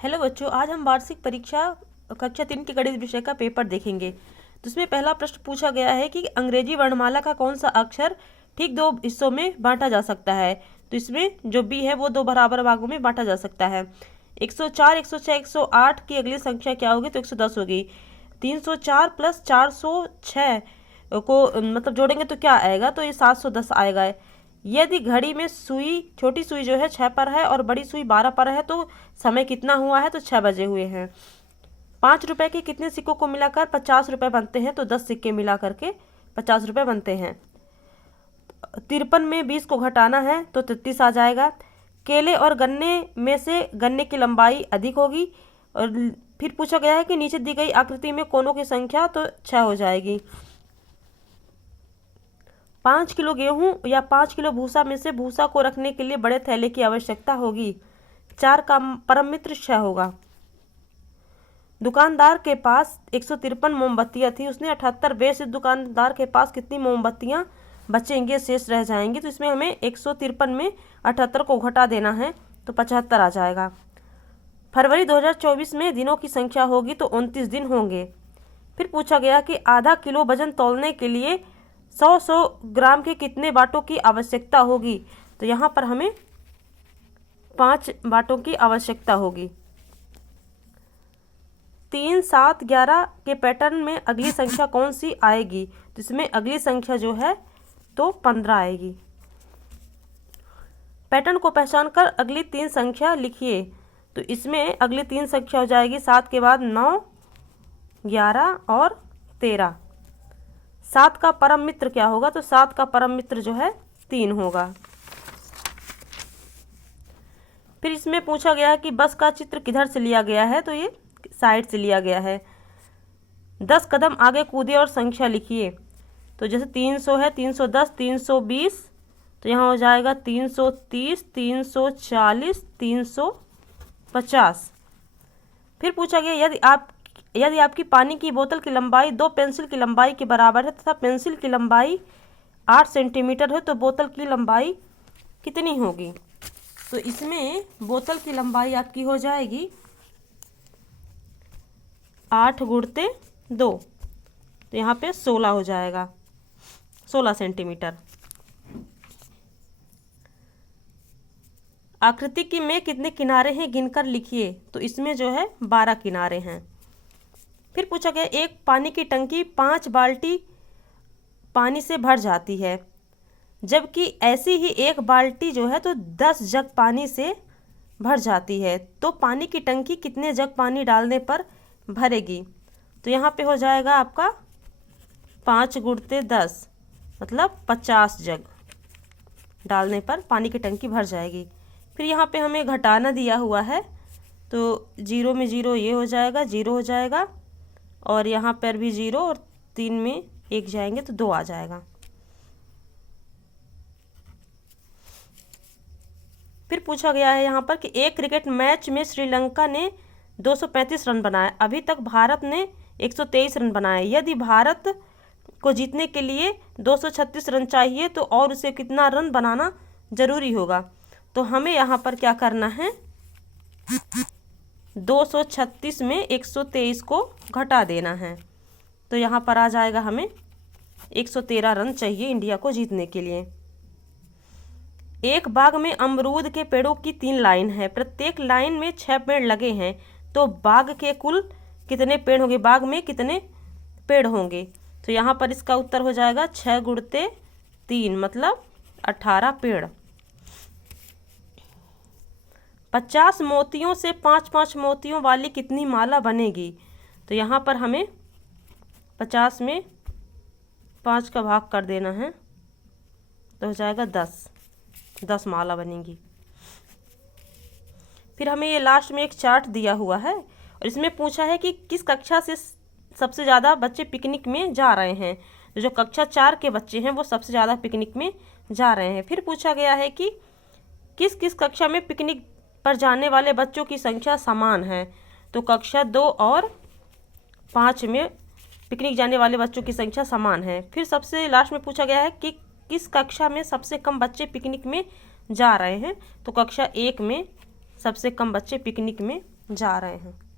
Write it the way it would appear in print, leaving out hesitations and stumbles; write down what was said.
Hello बच्चों, आज हम वार्षिक परीक्षा कक्षा 3 के गणित विषय का पेपर देखेंगे। तो इसमें पहला प्रश्न पूछा गया है कि अंग्रेजी वर्णमाला का कौन सा अक्षर ठीक दो हिस्सों में बांटा जा सकता है। तो इसमें जो बी है वो दो बराबर भागों में बांटा जा सकता है। 104, 106, 108 की अगली संख्या क्या होगी? तो 110 होगी। 304 प्लस 406 को मतलब जोड़ेंगे तो क्या आएगा? तो ये 710 आएगा। यदि घड़ी में सुई, छोटी सुई जो है 6 पर है और बड़ी सुई 12 पर है तो समय कितना हुआ है? तो 6 बजे हुए हैं। 5 रुपए के कितने सिक्कों को मिलाकर 50 रुपए बनते हैं? तो 10 सिक्के मिला करके 50 रुपए बनते हैं। 53 में 20 को घटाना है तो 33 आ जाएगा। केले और गन्ने में से गन्ने की लंबाई अधिक होगी। और फिर पूछा गया है कि नीचे दी गई आकृति में कोनों की संख्या, तो 6 हो जाएगी। 5 किलो गेहूं या 5 किलो भूसा में से भूसा को रखने के लिए बड़े थैले की आवश्यकता होगी। 4 का परम मित्र 6 होगा। दुकानदार के पास 153 मोमबत्तियां थी, उसने 78 बेच। दुकानदार के पास कितनी मोमबत्तियां बचेंगे, शेष रह जाएंगी? तो इसमें हमें 153 में 78 को घटा देना है तो 75 आ जाएगा। फरवरी 2024 में दिनों की संख्या होगी तो 29 दिन होंगे। फिर पूछा गया कि आधा किलो वजन तौलने के लिए 100 ग्राम के कितने बाटों की आवश्यकता होगी? तो यहाँ पर हमें 5 बाटों की आवश्यकता होगी। 3, 7, 11 के पैटर्न में अगली संख्या कौन सी आएगी? तो इसमें अगली संख्या जो है तो 15 आएगी। पैटर्न को पहचान कर अगली 3 संख्या लिखिए। तो इसमें अगली 3 संख्या हो जाएगी 7 के बाद 9, 11 और 13। 7 का परम मित्र क्या होगा? तो 7 का परम मित्र जो है 3 होगा। फिर इसमें पूछा गया कि बस का चित्र किधर से लिया गया है? तो ये साइड से लिया गया है। 10 कदम आगे कूदे और संख्या लिखिए। तो जैसे 300 है, 310, 320, तो यहाँ हो जाएगा 330, 340, 350। फिर पूछा गया यदि आपकी पानी की बोतल की लंबाई 2 पेंसिल की लंबाई के बराबर है तथा पेंसिल की लंबाई 8 सेंटीमीटर है तो बोतल की लंबाई कितनी होगी? तो इसमें बोतल की लंबाई आपकी हो जाएगी 8 गुणते 2, तो यहाँ पे 16 हो जाएगा, 16 सेंटीमीटर। आकृति की में कितने किनारे हैं गिनकर लिखिए। तो इसमें जो है 12 किनारे हैं। फिर पूछा गया एक पानी की टंकी 5 बाल्टी पानी से भर जाती है, जबकि ऐसी ही एक बाल्टी जो है तो 10 जग पानी से भर जाती है, तो पानी की टंकी कितने जग पानी डालने पर भरेगी? तो यहाँ पे हो जाएगा आपका 5 गुणते 10 मतलब 50 जग डालने पर पानी की टंकी भर जाएगी। फिर यहाँ पे हमें घटाना दिया हुआ है तो 0 में 0 ये हो जाएगा, 0 हो जाएगा, और यहाँ पर भी 0 और 3 में 1 जाएंगे तो 2 आ जाएगा। फिर पूछा गया है यहाँ पर कि एक क्रिकेट मैच में श्रीलंका ने 235 रन बनाए, अभी तक भारत ने 123 रन बनाए। यदि भारत को जीतने के लिए 236 रन चाहिए तो और उसे कितना रन बनाना जरूरी होगा? तो हमें यहाँ पर क्या करना है, 236 में 123 को घटा देना है, तो यहाँ पर आ जाएगा हमें 113 रन चाहिए इंडिया को जीतने के लिए। एक बाग में अमरूद के पेड़ों की 3 लाइन है, प्रत्येक लाइन में 6 पेड़ लगे हैं, तो बाग के कुल कितने पेड़ होंगे? बाग में कितने पेड़ होंगे? तो यहाँ पर इसका उत्तर हो जाएगा 6 गुणते 3 मतलब 18 पेड़। 50 मोतियों से 5-5 मोतियों वाली कितनी माला बनेगी? तो यहाँ पर हमें 50 में 5 का भाग कर देना है तो हो जाएगा 10 माला बनेगी। फिर हमें ये लास्ट में एक चार्ट दिया हुआ है और इसमें पूछा है कि किस कक्षा से सबसे ज़्यादा बच्चे पिकनिक में जा रहे हैं। तो जो कक्षा 4 के बच्चे हैं वो सबसे ज़्यादा पिकनिक में जा रहे हैं। फिर पूछा गया है कि किस किस कक्षा में पिकनिक पर जाने वाले बच्चों की संख्या समान है। तो कक्षा 2 और 5 में पिकनिक जाने वाले बच्चों की संख्या समान है। फिर सबसे लास्ट में पूछा गया है कि किस कक्षा में सबसे कम बच्चे पिकनिक में जा रहे हैं। तो कक्षा 1 में सबसे कम बच्चे पिकनिक में जा रहे हैं।